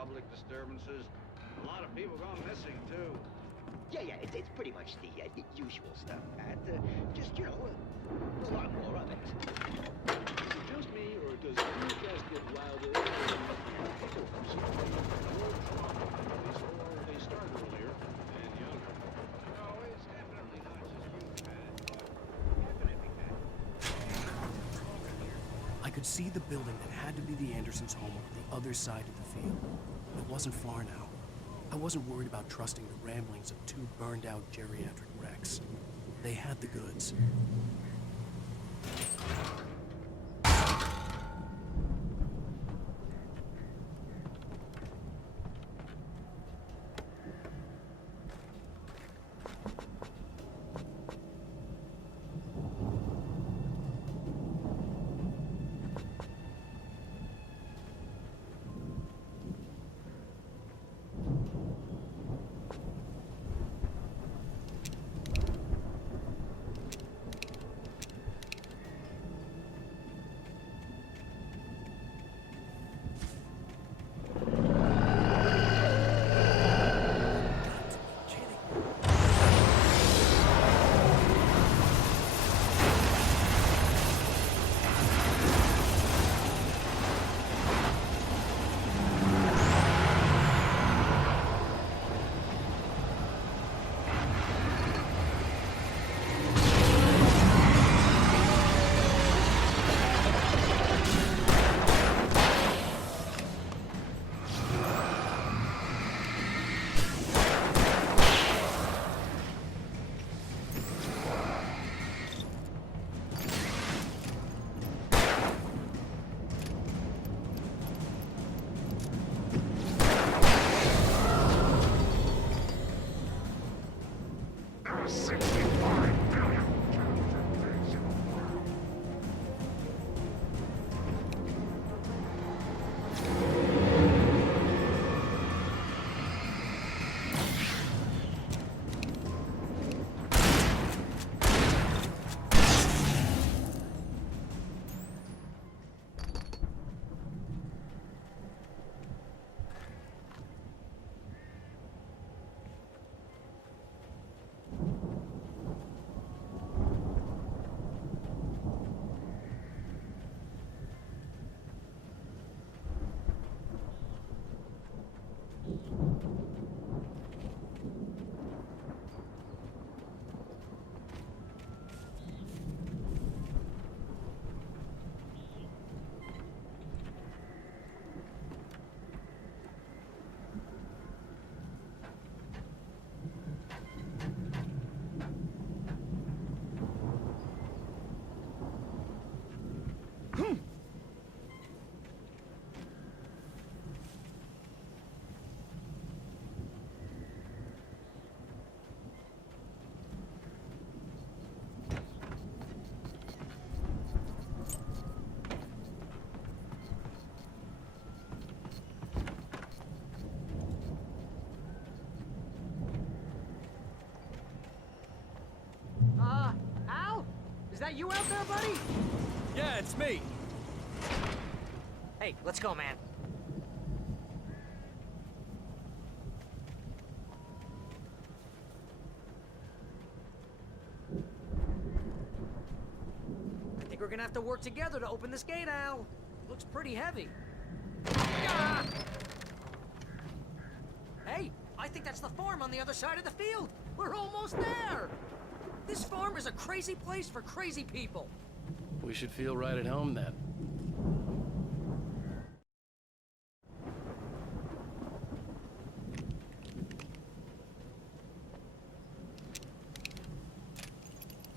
public disturbances. A lot of people gone missing, too. Yeah, it's pretty much the usual stuff, Pat. Just, you know, a lot more of it. Is it just me, or does the forecast get louder or they start earlier and younger? No, it's definitely not just you, Pat. Definitely, Pat. I could see the building that had to be the Andersons' home on the other side of the field. It wasn't far now. I wasn't worried about trusting the ramblings of two burned-out geriatric wrecks. They had the goods. Al? Is that you out there, buddy? Yeah, it's me. Hey, let's go, man. I think we're gonna have to work together to open this gate, Al. Looks pretty heavy. Ah! Hey, I think that's the farm on the other side of the field. We're almost there. This farm is a crazy place for crazy people. We should feel right at home then.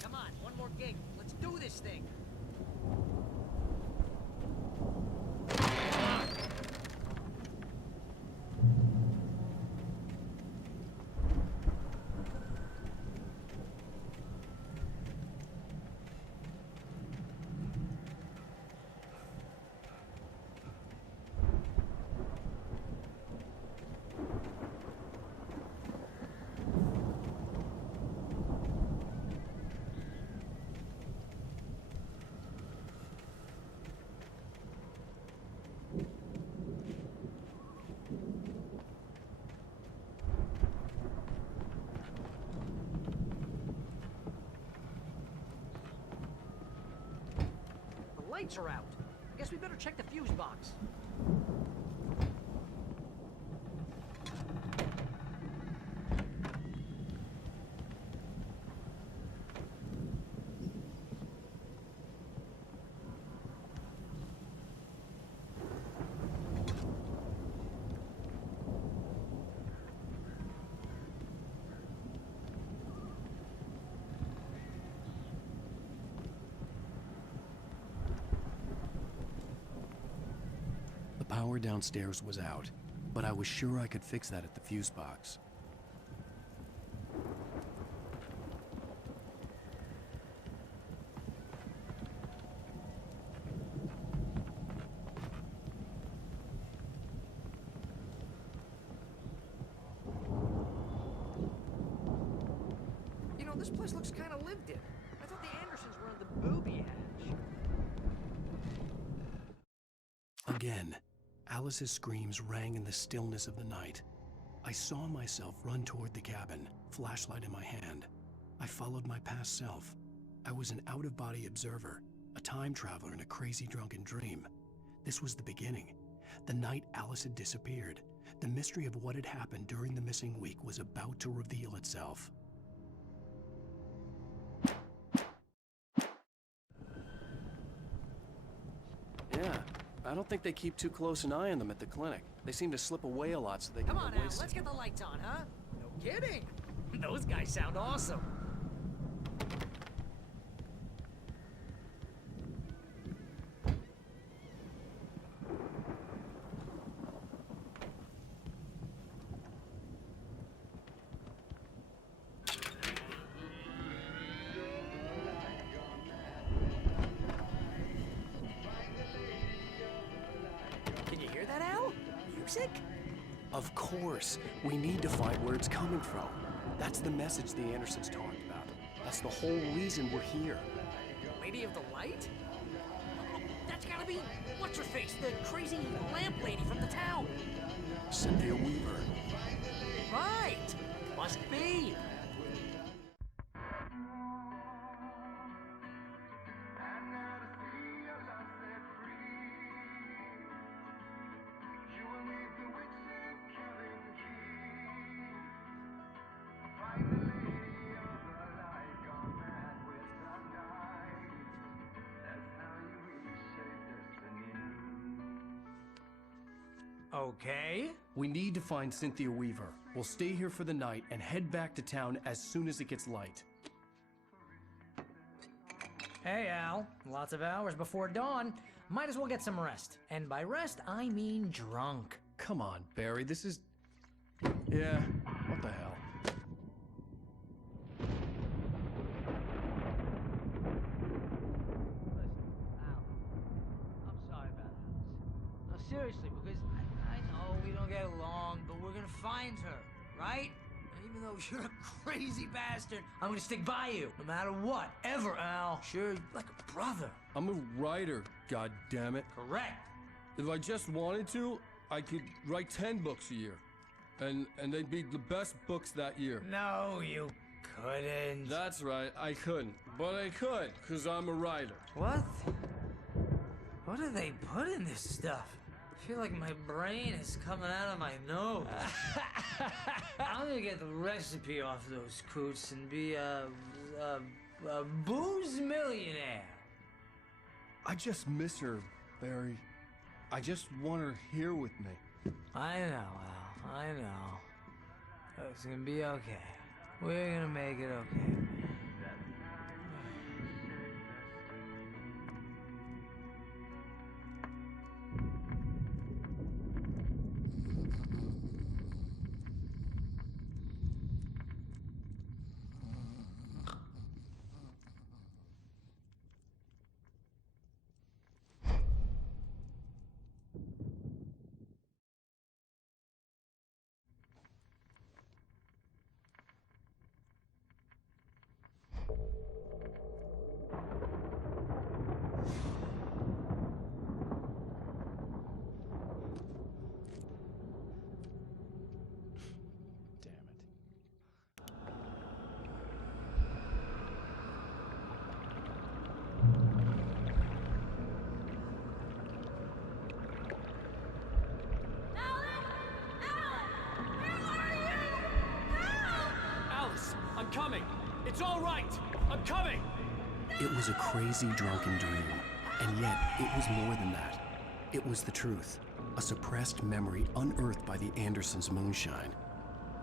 Come on, one more gig. Let's do this thing. lights are out. Guess we better check the fuse box. The power downstairs was out, but I was sure I could fix that at the fuse box. You know, this place looks kind of lived in. I thought the Andersons were on the booby hatch. Again, Alice's screams rang in the stillness of the night. I saw myself run toward the cabin, flashlight in my hand. I followed my past self. I was an out-of-body observer, a time traveler in a crazy drunken dream. This was the beginning. The night Alice had disappeared. The mystery of what had happened during the missing week was about to reveal itself. Yeah, I don't think they keep too close an eye on them at the clinic. They seem to slip away a lot so they can Come on, go Al, wasted. let's get the lights on, huh? No kidding. Those guys sound awesome. Can you hear that, Al? Music? Of course. We need to find where it's coming from. That's the message the Andersons talked about. That's the whole reason we're here. Lady of the Light? Oh, that's gotta be what's-her-face, the crazy lamp lady from the town. Cynthia Weaver. Right. Must be. Okay. We need to find Cynthia Weaver. We'll stay here for the night and head back to town as soon as it gets light. Hey, Al. Lots of hours before dawn. Might as well get some rest. And by rest, I mean drunk. Come on, Barry, this is... Yeah, what the hell? Listen, Al, I'm sorry about Alice. No, seriously, because I know we don't get along, but we're gonna find her, right? And even though you're a crazy bastard, I'm gonna stick by you, no matter what, ever, Al. Sure, like a brother. I'm a writer, goddammit. Correct. If I just wanted to, I could write 10 books a year. And they'd be the best books that year. No, you couldn't. That's right, I couldn't. But I could, because I'm a writer. What? What do they put in this stuff? I feel like my brain is coming out of my nose. I'm gonna get the recipe off those coots and be a booze millionaire. I just miss her, Barry. I just want her here with me. I know, Al. I know. It's gonna be okay. We're gonna make it okay. It's all right. I'm coming. It was a crazy drunken dream, and yet it was more than that. It was the truth, a suppressed memory unearthed by the Andersons' moonshine.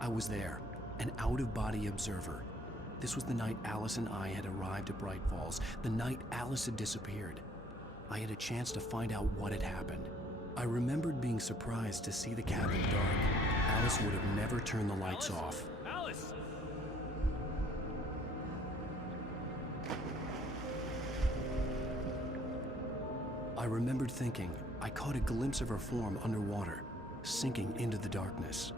I was there, an out-of-body observer. This was the night Alice and I had arrived at Bright Falls, the night Alice had disappeared. I had a chance to find out what had happened. I remembered being surprised to see the cabin dark. Alice would have never turned the lights off. Alice! I remembered thinking I caught a glimpse of her form underwater, sinking into the darkness.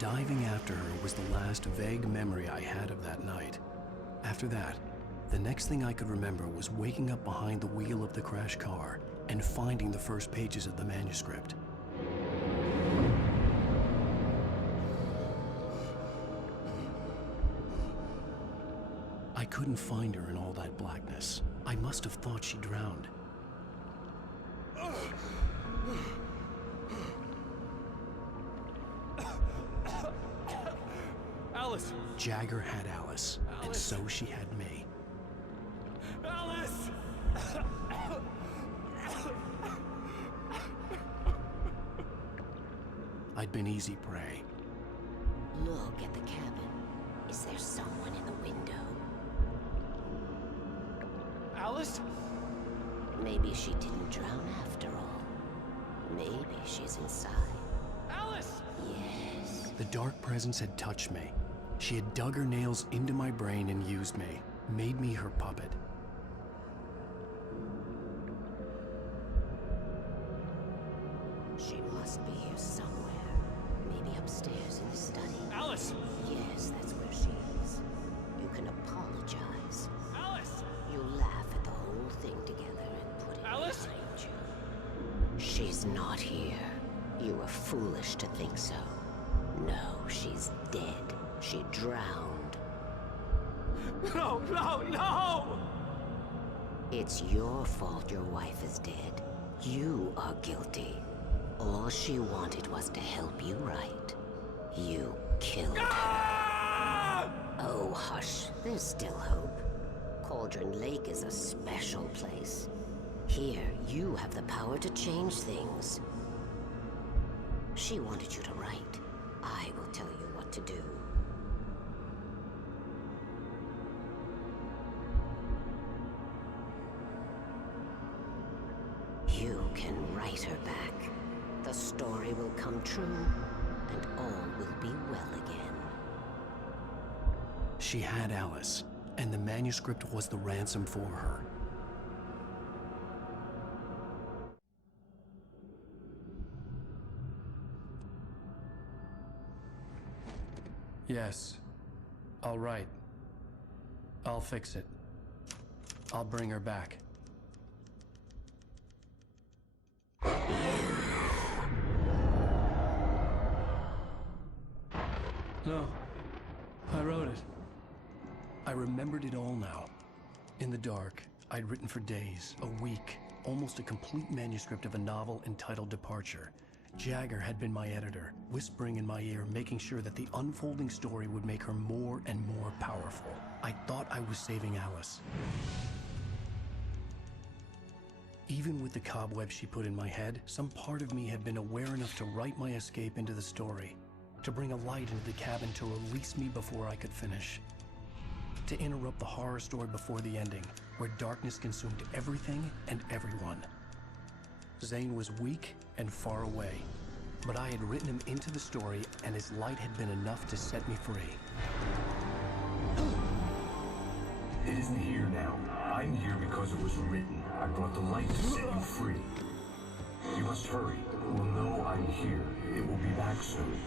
Diving after her was the last vague memory I had of that night. After that, the next thing I could remember was waking up behind the wheel of the crashed car and finding the first pages of the manuscript. I couldn't find her in all that blackness. I must have thought she drowned. Alice! Jagger had Alice, and so she had me. Alice! I'd been easy prey. Look at the cabin. Is there someone in the window? Alice? Maybe she didn't drown after all. Maybe she's inside. Alice! Yes. The dark presence had touched me. She had dug her nails into my brain and used me, made me her puppet. She must be here somewhere. Maybe upstairs in the study. Alice! Yes, that's where she is. You can apologize. Alice! You laugh at the whole thing together and put it Alice? behind you. She's not here. You were foolish to think so. No, she's dead. She drowned. No, no, no! It's your fault your wife is dead. You are guilty. All she wanted was to help you right. You killed her. Oh, hush. There's still hope. Cauldron Lake is a special place. Here, you have the power to change things. She wanted you to write. I will tell you what to do. You can write her back. The story will come true, and all will be well again. She had Alice, and the manuscript was the ransom for her. Yes. All right. I'll fix it. I'll bring her back. No. I wrote it. I remembered it all now. In the dark, I'd written for days, a week, almost a complete manuscript of a novel entitled Departure. Jagger had been my editor, whispering in my ear, making sure that the unfolding story would make her more and more powerful. I thought I was saving Alice. Even with the cobwebs she put in my head, some part of me had been aware enough to write my escape into the story, to bring a light into the cabin to release me before I could finish, to interrupt the horror story before the ending, where darkness consumed everything and everyone. Zane was weak and far away, but I had written him into the story, and his light had been enough to set me free. It isn't here now. I'm here because it was written. I brought the light to set you free. You must hurry. It will know I'm here. It will be back soon.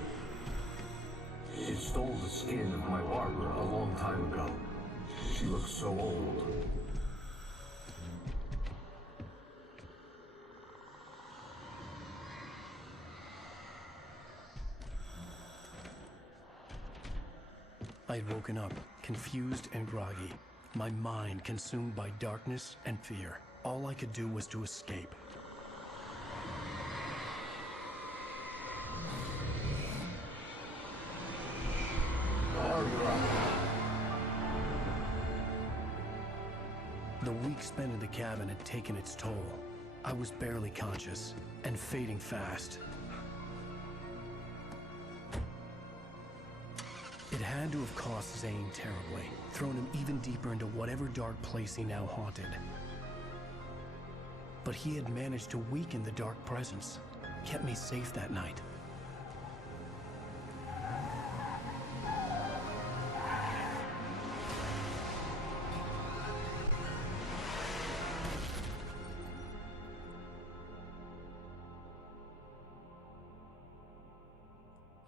It stole the skin of my Barbara a long time ago. She looks so old. I had woken up, confused and groggy, my mind consumed by darkness and fear. All I could do was to escape. The week spent in the cabin had taken its toll. I was barely conscious, and fading fast. It had to have cost Zane terribly, thrown him even deeper into whatever dark place he now haunted. But he had managed to weaken the dark presence, kept me safe that night.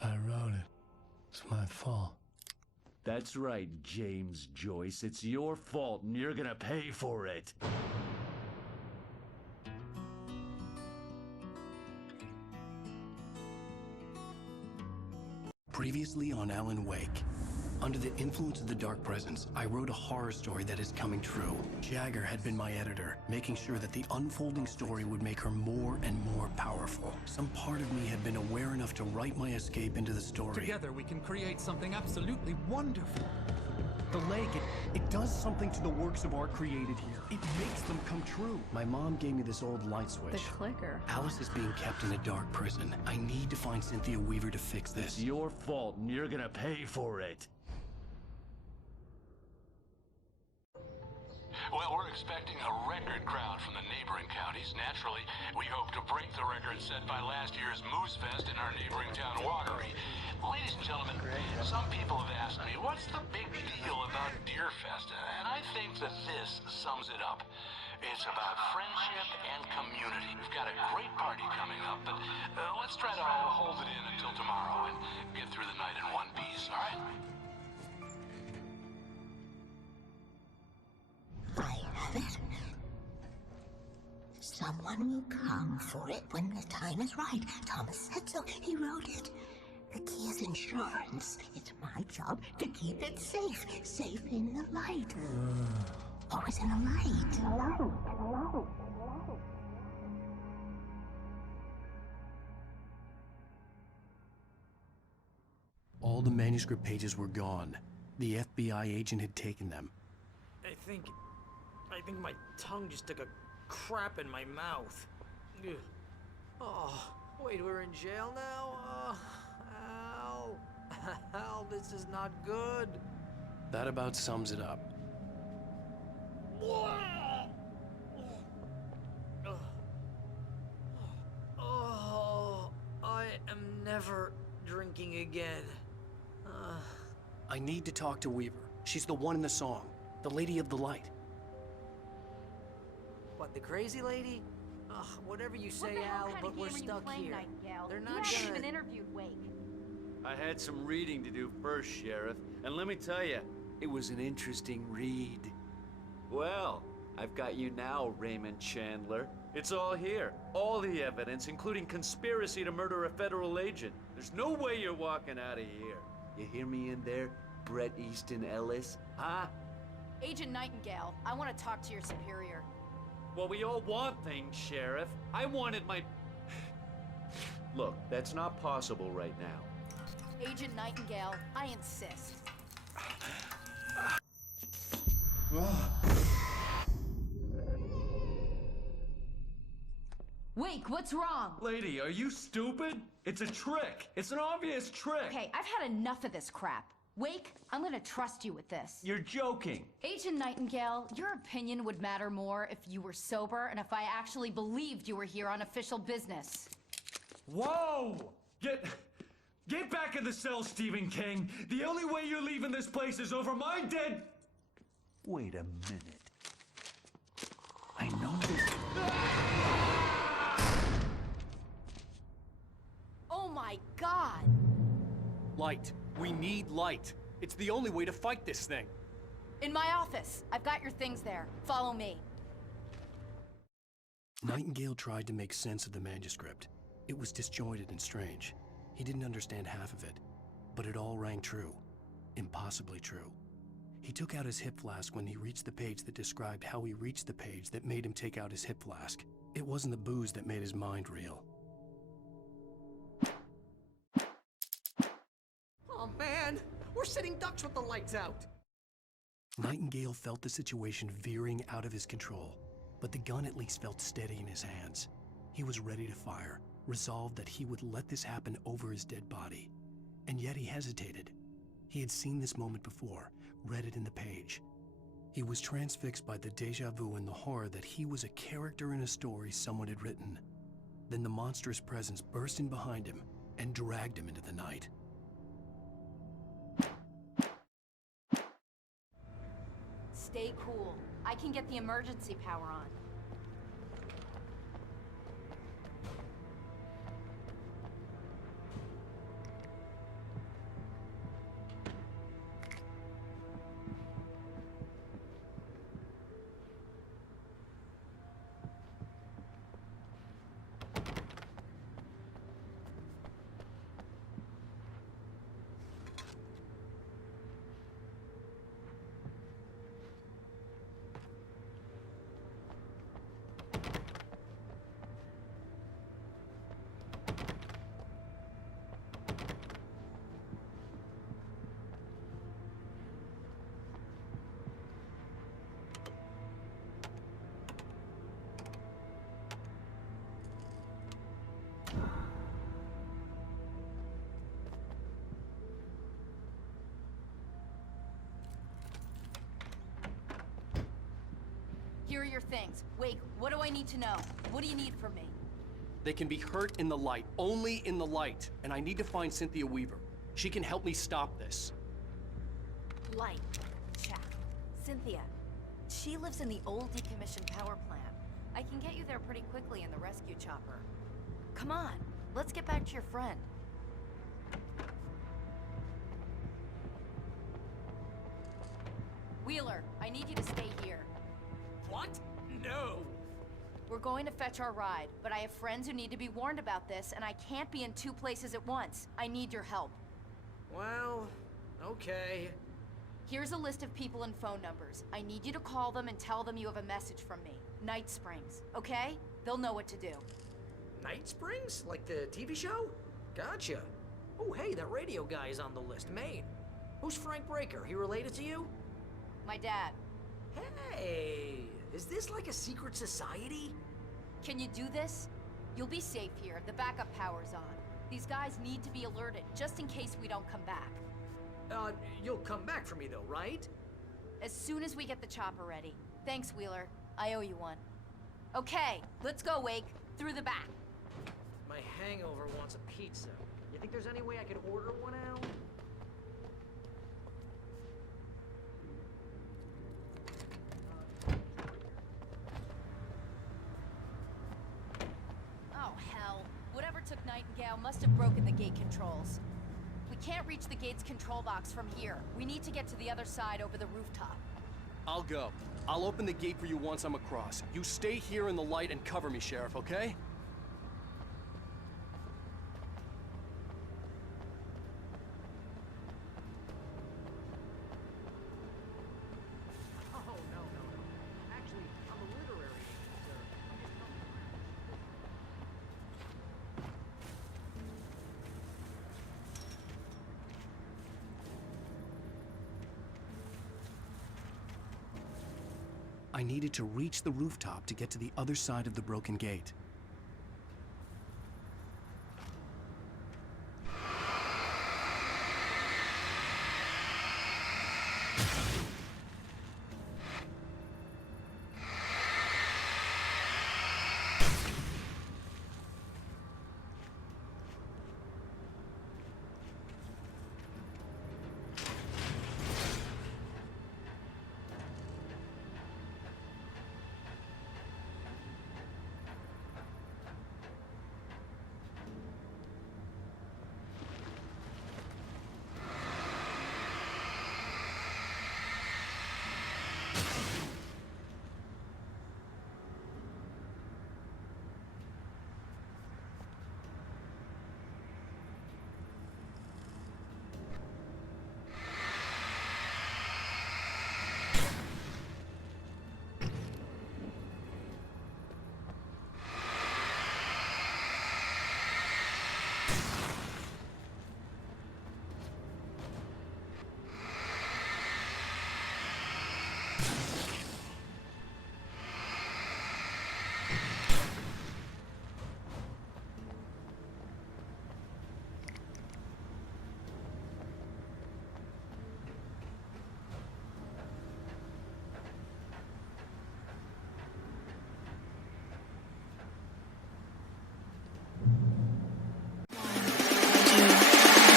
I wrote it. It's my fault. That's right, James Joyce. It's your fault, and you're gonna pay for it. Previously on Alan Wake. Under the influence of the dark presence, I wrote a horror story that is coming true. Jagger had been my editor, making sure that the unfolding story would make her more and more powerful. Some part of me had been aware enough to write my escape into the story. Together we can create something absolutely wonderful. The lake, it does something to the works of art created here. It makes them come true. My mom gave me this old light switch. The clicker. Alice is being kept in a dark prison. I need to find Cynthia Weaver to fix this. It's your fault, and you're gonna pay for it. Well, we're expecting a record crowd from the neighboring counties. Naturally, we hope to break the record set by last year's Moose Fest in our neighboring town, Watery. Ladies and gentlemen, some people have asked me, what's the big deal about Deer Fest? And I think that this sums it up. It's about friendship and community. We've got a great party coming up, but let's try to hold it in until tomorrow and get through the night in one piece, all right? I have it. Someone will come for it when the time is right. Thomas said so. He wrote it. The key is insurance. It's my job to keep it safe. Safe in the light. Always in the light. All the manuscript pages were gone. The FBI agent had taken them. I think my tongue just took a crap in my mouth. Ugh. Oh, wait, we're in jail now? Al. Al, this is not good. That about sums it up. Oh, I am never drinking again. I need to talk to Weaver. She's the one in the song. The Lady of the Light. What, the crazy lady? Ugh, whatever you say, Al, but we're stuck here. They're not You haven't gonna... even interviewed Wake. I had some reading to do first, Sheriff, and let me tell you, it was an interesting read. Well, I've got you now, Raymond Chandler. It's all here. All the evidence, including conspiracy to murder a federal agent. There's no way you're walking out of here. You hear me in there, Bret Easton Ellis? Huh? Agent Nightingale, I want to talk to your superior. Well, we all want things, Sheriff. I wanted my... Look, that's not possible right now. Agent Nightingale, I insist. Wake, what's wrong? Lady, are you stupid? It's a trick. It's an obvious trick. Okay, I've had enough of this crap. Wake, I'm gonna trust you with this. You're joking. Agent Nightingale, your opinion would matter more if you were sober and if I actually believed you were here on official business. Whoa! Get back in the cell, Stephen King. The only way you're leaving this place is over my dead... Wait a minute. I know this. Oh my God! Light. We need light. It's the only way to fight this thing. In my office. I've got your things there. Follow me. Nightingale tried to make sense of the manuscript. It was disjointed and strange. He didn't understand half of it, but it all rang true. Impossibly true. He took out his hip flask when he reached the page that described how he reached the page that made him take out his hip flask. It wasn't the booze that made his mind reel. Oh man, we're sitting ducks with the lights out. Nightingale felt the situation veering out of his control, but the gun at least felt steady in his hands. He was ready to fire, resolved that he would let this happen over his dead body. And yet he hesitated. He had seen this moment before, read it in the page. He was transfixed by the déjà vu and the horror that he was a character in a story someone had written. Then the monstrous presence burst in behind him and dragged him into the night. Stay cool. I can get the emergency power on. Here are your things. Wake, what do I need to know? What do you need from me? They can be hurt in the light, only in the light. And I need to find Cynthia Weaver. She can help me stop this. Light. Check. Cynthia. She lives in the old decommissioned power plant. I can get you there pretty quickly in the rescue chopper. Come on, let's get back to your friend. Wheeler, I need you to stay here. What? No! We're going to fetch our ride, but I have friends who need to be warned about this, and I can't be in two places at once. I need your help. Well, okay. Here's a list of people and phone numbers. I need you to call them and tell them you have a message from me. Night Springs, okay? They'll know what to do. Night Springs? Like the TV show? Gotcha. Oh, hey, that radio guy is on the list. Maine. Who's Frank Breaker? He related to you? My dad. Hey, is this like a secret society? Can you do this? You'll be safe here. The backup power's on. These guys need to be alerted, just in case we don't come back. You'll come back for me though, right? As soon as we get the chopper ready. Thanks, Wheeler. I owe you one. Okay, let's go, Wake. Through the back. My hangover wants a pizza. You think there's any way I could order one out? Oh, hell. Whatever took Nightingale must have broken the gate controls. We can't reach the gate's control box from here. We need to get to the other side over the rooftop. I'll go. I'll open the gate for you once I'm across. You stay here in the light and cover me, Sheriff, okay? Oh, no. Actually, I'm a literary agent, sir. I'm just helping I needed to reach the rooftop to get to the other side of the broken gate.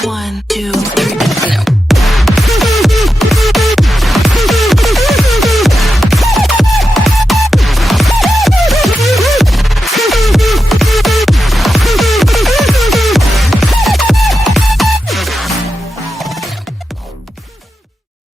one.